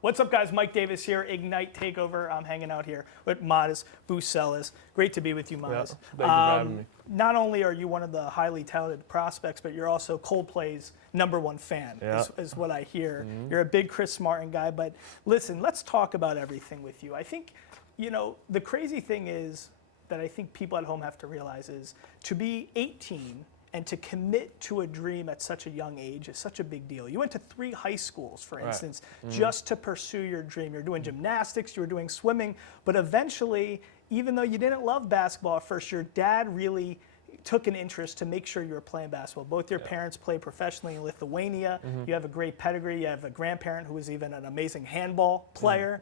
What's up, guys? Mike Davis here, Ignite Takeover. I'm hanging out here with Modest Buzelis. Great to be with you, Modest. Yeah, thank you for having me. Not only are you one of the highly talented prospects, but you're also Coldplay's #1 fan, is what I hear. Mm-hmm. You're a big Chris Martin guy, but listen, let's talk about everything with you. I think, the crazy thing is that I think people at home have to realize is to be 18 and to commit to a dream at such a young age is such a big deal. You went to 3 high schools, for instance, just to pursue your dream. You're doing gymnastics, you were doing swimming, but eventually, even though you didn't love basketball at first, your dad really took an interest to make sure you were playing basketball. Both your parents played professionally in Lithuania. You have a great pedigree. You have a grandparent who was even an amazing handball player.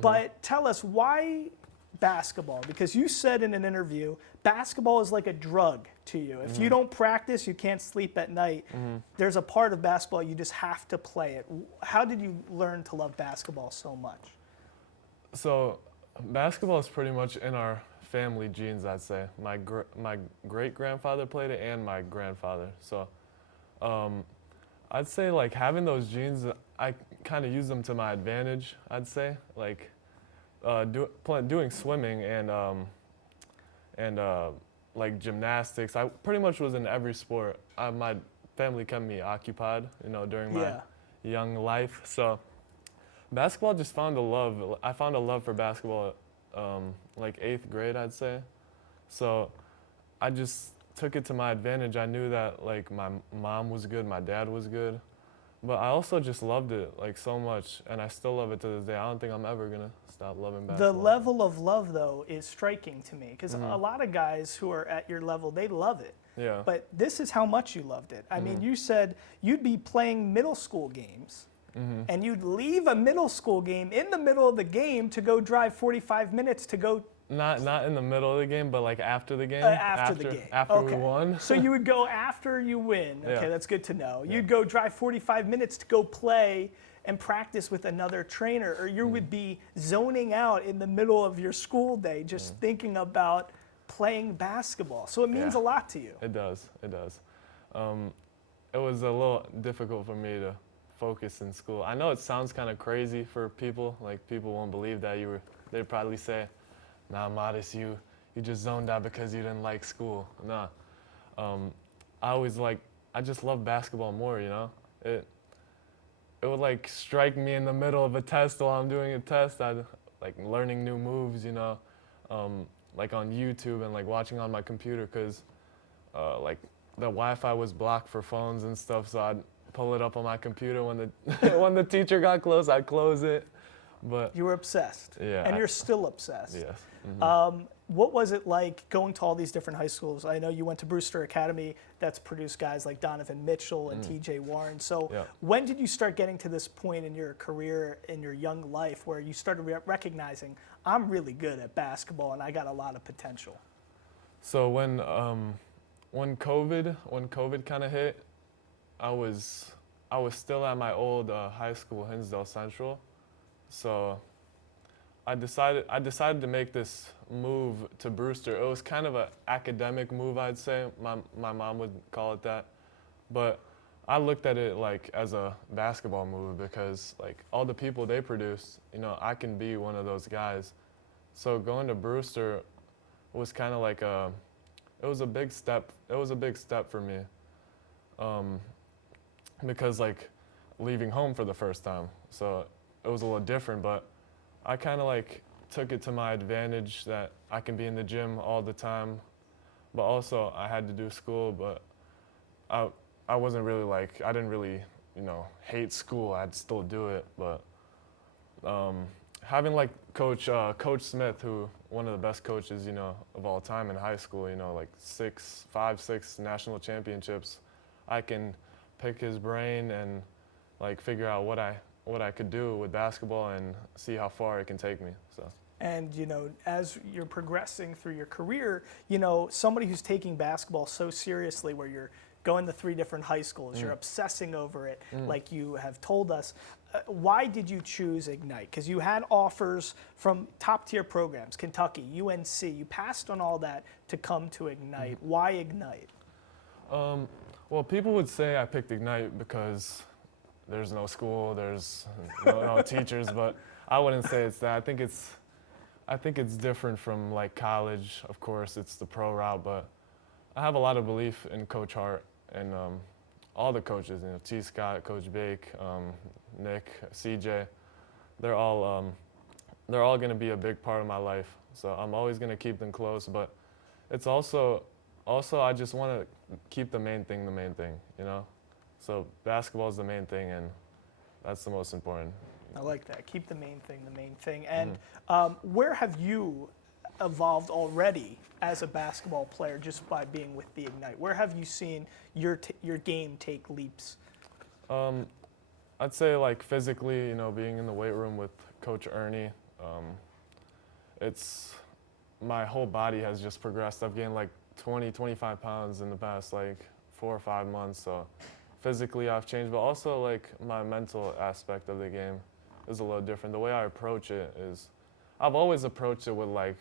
But tell us, why basketball? Because you said in an interview, basketball is like a drug to you. If you don't practice, you can't sleep at night. There's a part of basketball you just have to play it. How did you learn to love basketball so much? So basketball is pretty much in our family genes, I'd say. My great-grandfather played it and my grandfather. So I'd say like having those genes, I kind of use them to my advantage, I'd say. Like doing swimming and like gymnastics. I pretty much was in every sport. My family kept me occupied, during my young life. So basketball just found a love. I found a love for basketball like 8th grade, I'd say. So I just took it to my advantage. I knew that like my mom was good, my dad was good, but I also just loved it like so much, and I still love it to this day. I don't think I'm ever gonna stop loving basketball. The level of love, though, is striking to me, because a lot of guys who are at your level, they love it. Yeah. But this is how much you loved it. I mean, you said you'd be playing middle school games, and you'd leave a middle school game in the middle of the game to go drive 45 minutes to go. Not in the middle of the game, but like after the game. After the game. After we won. So you would go after you win. Okay, that's good to know. You'd go drive 45 minutes to go play and practice with another trainer, or you would be zoning out in the middle of your school day just thinking about playing basketball. So it means a lot to you. It does. It does. It was a little difficult for me to focus in school. I know it sounds kind of crazy for people. Like people won't believe that they'd probably say, "Nah, Modest, you just zoned out because you didn't like school." Nah. I just love basketball more, It would like strike me in the middle of a test while I'm doing a test. I'd like learning new moves, like on YouTube and like watching on my computer, because like the Wi-Fi was blocked for phones and stuff. So I'd pull it up on my computer when the when the teacher got close, I'd close it. But you were obsessed. Yeah. And you're still obsessed. Yes. What was it like going to all these different high schools? I know you went to Brewster Academy, that's produced guys like Donovan Mitchell and TJ Warren. So when did you start getting to this point in your career, in your young life, where you started recognizing, I'm really good at basketball and I got a lot of potential? So when COVID kind of hit, I was still at my old high school, Hinsdale Central. So I decided to make this move to Brewster. It was kind of an academic move, I'd say. My mom would call it that. But I looked at it like as a basketball move, because like all the people they produce, I can be one of those guys. So going to Brewster was kind of like it was a big step. It was a big step for me. Because like leaving home for the first time. So it was a little different, but I kind of like took it to my advantage that I can be in the gym all the time, but also I had to do school, but I wasn't really like, I didn't really, hate school. I'd still do it, but having like Coach Smith, who one of the best coaches, of all time in high school, like 5, 6 national championships, I can pick his brain and like figure out what I could do with basketball and see how far it can take me. So. And, as you're progressing through your career, somebody who's taking basketball so seriously, where you're going to 3 different high schools, you're obsessing over it, like you have told us. Why did you choose Ignite? Because you had offers from top-tier programs, Kentucky, UNC. You passed on all that to come to Ignite. Why Ignite? Well, people would say I picked Ignite because there's no school, there's no teachers, but I wouldn't say it's that. I think it's different from like college. Of course, it's the pro route, but I have a lot of belief in Coach Hart and all the coaches. T. Scott, Coach Bake, Nick, CJ. They're all going to be a big part of my life. So I'm always going to keep them close. But it's also I just want to keep the main thing, So basketball is the main thing, and that's the most important. I like that. Keep the main thing. And where have you evolved already as a basketball player just by being with the Ignite? Where have you seen your game take leaps? I'd say like physically, being in the weight room with Coach Ernie, my whole body has just progressed. I've gained like 20, 25 pounds in the past like 4 or 5 months. So physically I've changed, but also like my mental aspect of the game is a little different. The way I approach it is, I've always approached it with like,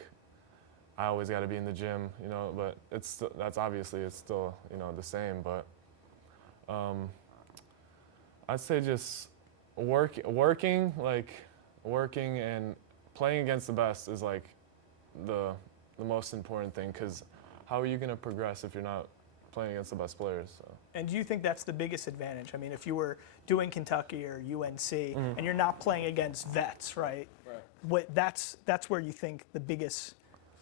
I always got to be in the gym, but that's obviously it's still, the same. But I'd say just working and playing against the best is like the most important thing, because how are you going to progress if you're not playing against the best players? So. And do you think that's the biggest advantage? I mean, if you were doing Kentucky or UNC and you're not playing against vets, right? That's where you think the biggest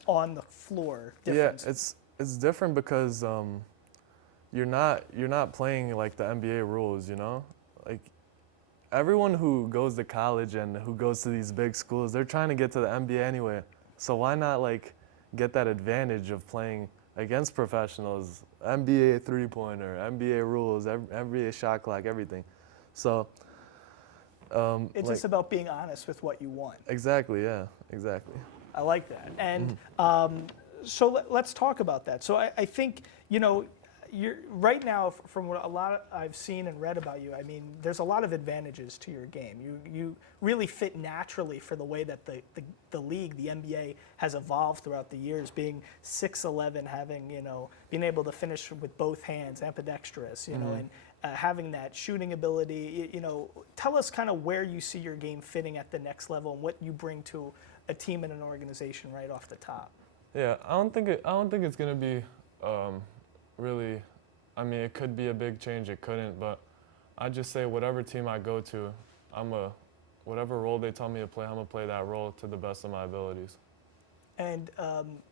on the floor difference. Yeah, it's different because you're not playing like the NBA rules, Like everyone who goes to college and who goes to these big schools, they're trying to get to the NBA anyway. So why not like get that advantage of playing against professionals, NBA three-pointer, NBA rules, NBA shot clock, everything. So it's just about being honest with what you want. Exactly, yeah, exactly. I like that. And so let's talk about that. So I think, you're right now, from what a lot I've seen and read about you, I mean, there's a lot of advantages to your game. You really fit naturally for the way that the league, the NBA, has evolved throughout the years, being 6'11", having, being able to finish with both hands, ambidextrous, and having that shooting ability. Tell us kind of where you see your game fitting at the next level and what you bring to a team and an organization right off the top. Yeah, I don't think it's going to be really, I mean, it could be a big change, it couldn't, but I just say whatever team I go to, whatever role they tell me to play, I'm going to play that role to the best of my abilities. And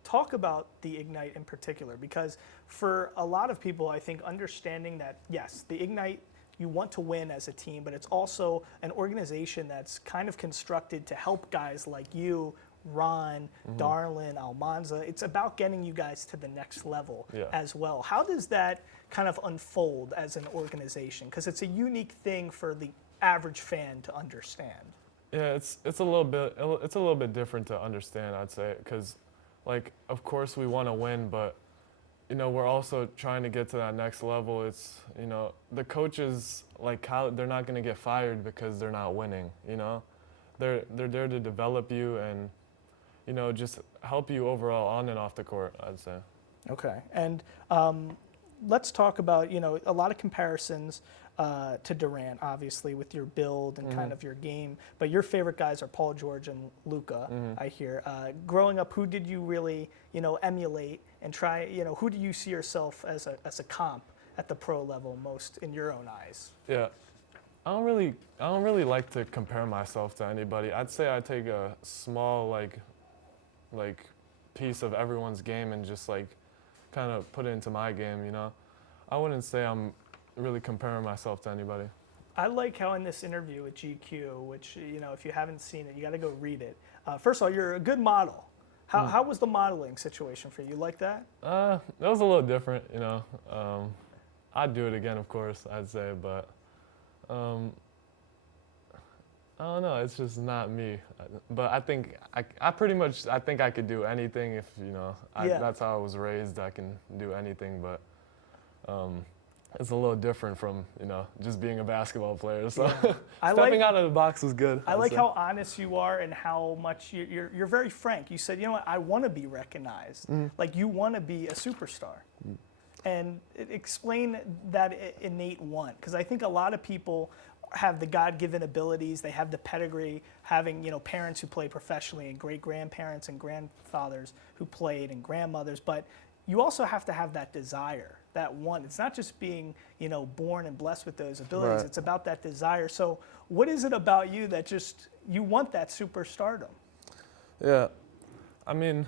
talk about the Ignite in particular, because for a lot of people, I think understanding that, yes, the Ignite, you want to win as a team, but it's also an organization that's kind of constructed to help guys like you, Ron, Darlin, Almanza. It's about getting you guys to the next level as well. How does that kind of unfold as an organization? Because it's a unique thing for the average fan to understand. Yeah, it's a little bit different to understand, I'd say, because like of course we want to win, but we're also trying to get to that next level. It's the coaches like they're not going to get fired because they're not winning. They're there to develop you and just help you overall on and off the court, I'd say. Okay. And let's talk about, a lot of comparisons to Durant, obviously, with your build and kind of your game. But your favorite guys are Paul George and Luka, I hear. Growing up, who did you really, emulate and try, who do you see yourself as a comp at the pro level most in your own eyes? Yeah. I don't really like to compare myself to anybody. I'd say I take a small like piece of everyone's game and just like kind of put it into my game, I wouldn't say I'm really comparing myself to anybody. I like how in this interview with GQ, which, if you haven't seen it, you got to go read it. First of all, you're a good model. How was the modeling situation for you? You like that? That was a little different, I'd do it again, of course, I'd say, but I don't know. It's just not me. But I think I think I could do anything if that's how I was raised. I can do anything, but it's a little different from just being a basketball player. So stepping out of the box was good. I like how honest you are and how much you're very frank. You said, what, I want to be recognized. Like you want to be a superstar. And explain that innate want, because I think a lot of people have the God-given abilities, they have the pedigree, having, you know, parents who play professionally and great-grandparents and grandfathers who played and grandmothers, but you also have to have that desire, that one. It's not just being, you know, born and blessed with those abilities. Right. It's about that desire. So what is it about you that just, you want that superstardom? Yeah, I mean,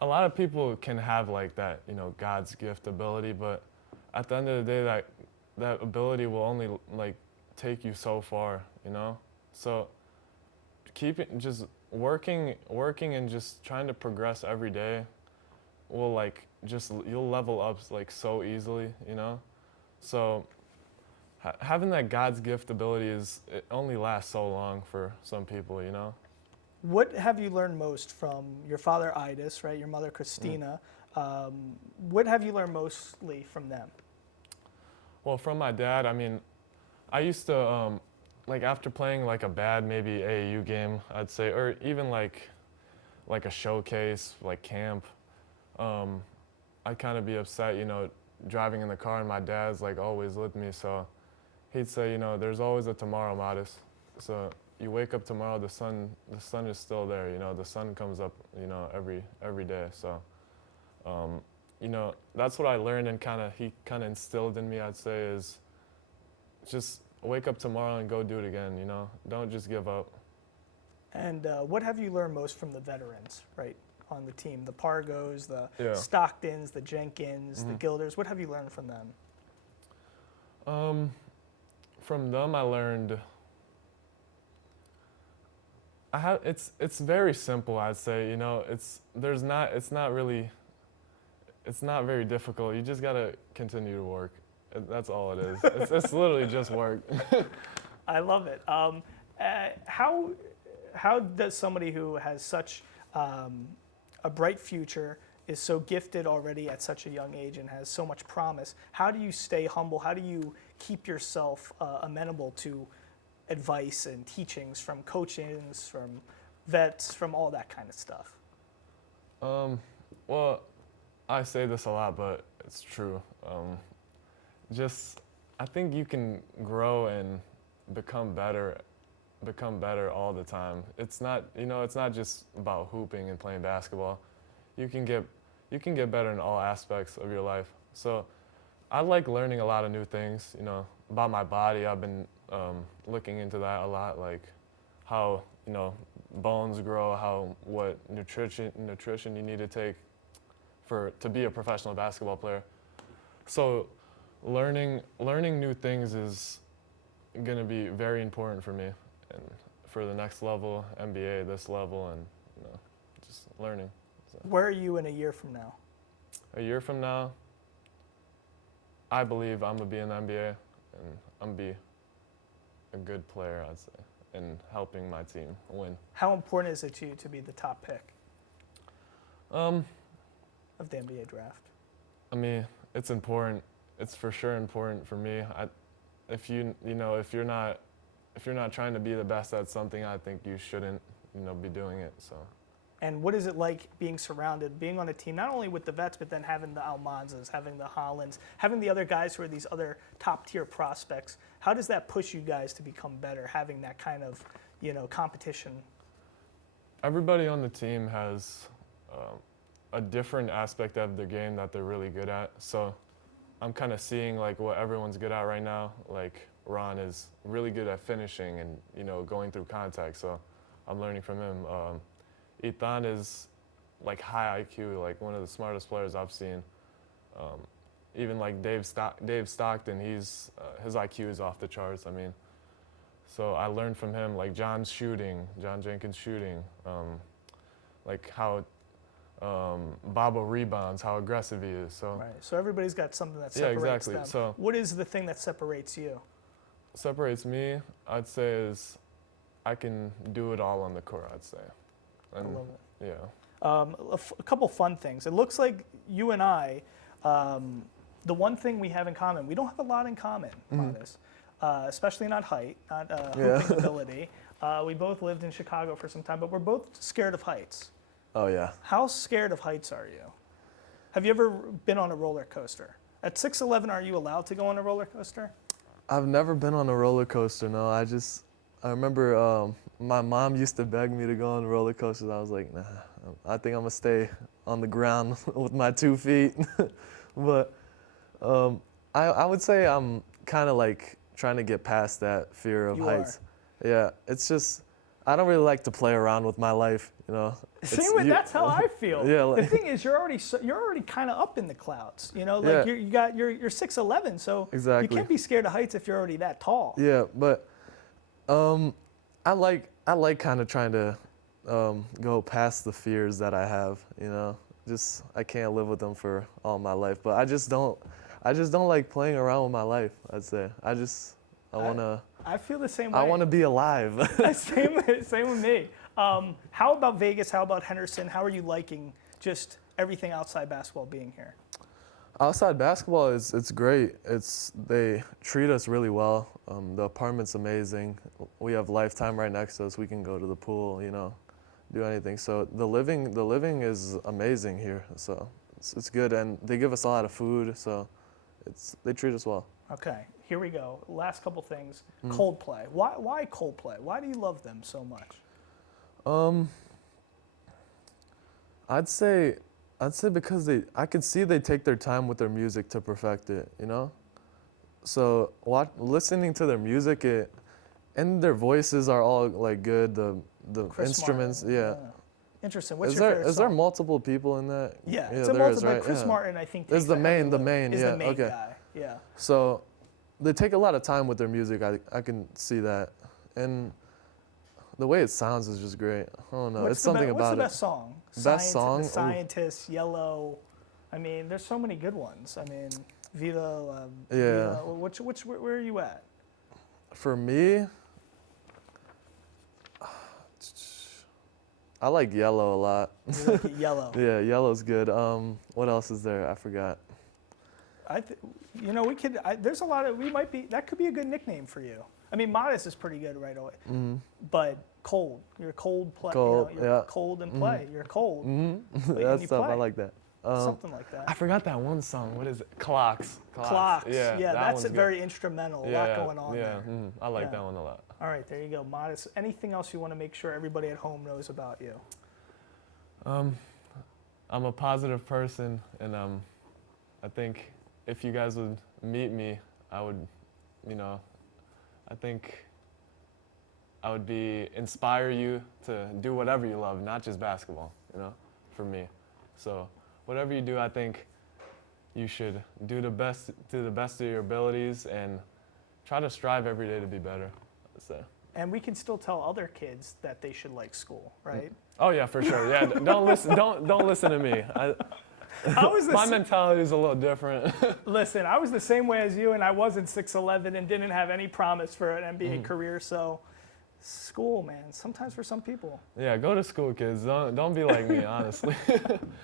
a lot of people can have like that, you know, God's gift ability, but at the end of the day, that ability will only like take you so far, you know? So just working and just trying to progress every day will like you'll level up like so easily, you know? So having that God's gift ability it only lasts so long for some people, you know? What have you learned most from your father, Idis, right? Your mother, Christina. What have you learned mostly from them? Well, from my dad, I mean, I used to, like after playing like a bad maybe AAU game, I'd say, or even like a showcase, like camp, I'd kind of be upset, you know, driving in the car and my dad's like always with me. So he'd say, you know, there's always a tomorrow, Modest. So you wake up tomorrow, the sun is still there, you know, the sun comes up, you know, every day. So, you know, that's what I learned and he kind of instilled in me, I'd say, is just wake up tomorrow and go do it again, you know, don't just give up. And what have you learned most from the veterans, right, on the team? The Pargos, the Yeah. Stocktons, the Jenkins, the Gilders. What have you learned from them? From them, I learned. It's very simple, I'd say. You know, it's not very difficult. You just gotta continue to work. That's all it is. It's literally just work. I love it. How does somebody who has such a bright future, is so gifted already at such a young age and has so much promise, how do you stay humble? How do you keep yourself amenable to advice and teachings from coachings, from vets, from all that kind of stuff? Well, I say this a lot, but it's true. I think you can grow and become better all the time. It's not, you know, it's not just about hooping and playing basketball. You can get better in all aspects of your life. So I like learning a lot of new things, you know, about my body. I've been looking into that a lot, like how, you know, bones grow, what nutrition you need to take to be a professional basketball player. So learning new things is going to be very important for me and for the next level, NBA, this level, and, you know, just learning. So. Where are you in a year from now? A year from now, I believe I'm going to be in the NBA and I'm going to be a good player, I'd say, and helping my team win. How important is it to you to be the top pick of the NBA draft? I mean, it's important. It's for sure important for me. If you're not trying to be the best at something, I think you shouldn't, you know, be doing it. So. And what is it like being on a team, not only with the vets, but then having the Almanzas, having the Hollands, having the other guys who are these other top-tier prospects? How does that push you guys to become better, having that kind of, you know, competition? Everybody on the team has a different aspect of their game that they're really good at. So I'm kind of seeing like what everyone's good at right now. Like Ron is really good at finishing and, you know, going through contact. So I'm learning from him. Ethan is like high IQ, like one of the smartest players I've seen. Even like Dave Stockton, his IQ is off the charts. I mean, so I learned from him, like John Jenkins shooting, like how Bobo rebounds, how aggressive he is. So right. So everybody's got something that separates exactly. them. So what is the thing that separates you? Separates me, I'd say, is I can do it all on the court, I'd say. And, I love it. Yeah. A couple fun things. It looks like you and I, the one thing we have in common, we don't have a lot in common, Modest, especially not height, not hooping ability. We both lived in Chicago for some time, but we're both scared of heights. Oh, yeah. How scared of heights are you? Have you ever been on a roller coaster? At 6'11", are you allowed to go on a roller coaster? I've never been on a roller coaster. No, I remember my mom used to beg me to go on roller coasters. I was like, nah, I think I'm gonna stay on the ground with my 2 feet. But I would say I'm kind of like trying to get past that fear of heights. Yeah, it's just I don't really like to play around with my life, you know. That's how I feel. Yeah, like, the thing is, you're already kind of up in the clouds, you know. Like yeah. you're 6'11", so exactly. you can't be scared of heights if you're already that tall. Yeah, but I like kind of trying to go past the fears that I have, you know. Just I can't live with them for all my life, but I just don't like playing around with my life. I'd say I feel the same way. I want to be alive. same with me. How about Vegas? How about Henderson? How are you liking just everything outside basketball being here? Outside basketball it's great. They treat us really well. The apartment's amazing. We have Lifetime right next to us. We can go to the pool, you know, do anything. So the living is amazing here. So it's good, and they give us a lot of food. So they treat us well. Okay, here we go. Last couple things. Coldplay. Why Coldplay? Why do you love them so much? I'd say because I could see they take their time with their music to perfect it, you know? So listening to their music, and their voices are all like good, the Chris instruments, Martin, yeah. Interesting. What's your favorite song? Is there multiple people in that? Yeah, it's a multiple, right? but Chris Yeah. Martin, I think, is the main, is yeah, the main okay. guy, yeah. So they take a lot of time with their music, I can see that. And the way it sounds is just great. I don't know, it's something about it. What's the best song? Best song? The Scientist, Yellow. I mean, there's so many good ones. I mean, Viva. Yeah. Viva, where are you at? For me, I like Yellow a lot. You like it, Yellow. Yeah, Yellow's good. What else is there? I forgot. There's a lot of, that could be a good nickname for you. I mean, Modest is pretty good right away. Mm-hmm. But cold, you're cold play. Cold, you're yeah. cold and play. Mm-hmm. You're cold. Mm-hmm. But That's you stuff, play. I like that. Something like that. I forgot that one song. What is it? Clocks. Clocks. Yeah, that's one's very instrumental. A lot going on there. I like that one a lot. All right, there you go. Modest. Anything else you want to make sure everybody at home knows about you? I'm a positive person, and I think if you guys would meet me, I would, I think I would inspire you to do whatever you love, not just basketball, for me. So whatever you do, I think you should do the best of your abilities and try to strive every day to be better. So. And we can still tell other kids that they should like school, right? Oh yeah, for sure. Yeah, don't listen to me. My mentality is a little different. Listen, I was the same way as you, and I wasn't 6'11" and didn't have any promise for an NBA career. So, school, man. Sometimes for some people. Yeah, go to school, kids. Don't be like me, honestly.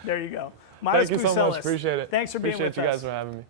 There you go. Thank you so much. Appreciate it. Thanks for being with us. Appreciate you guys for having me.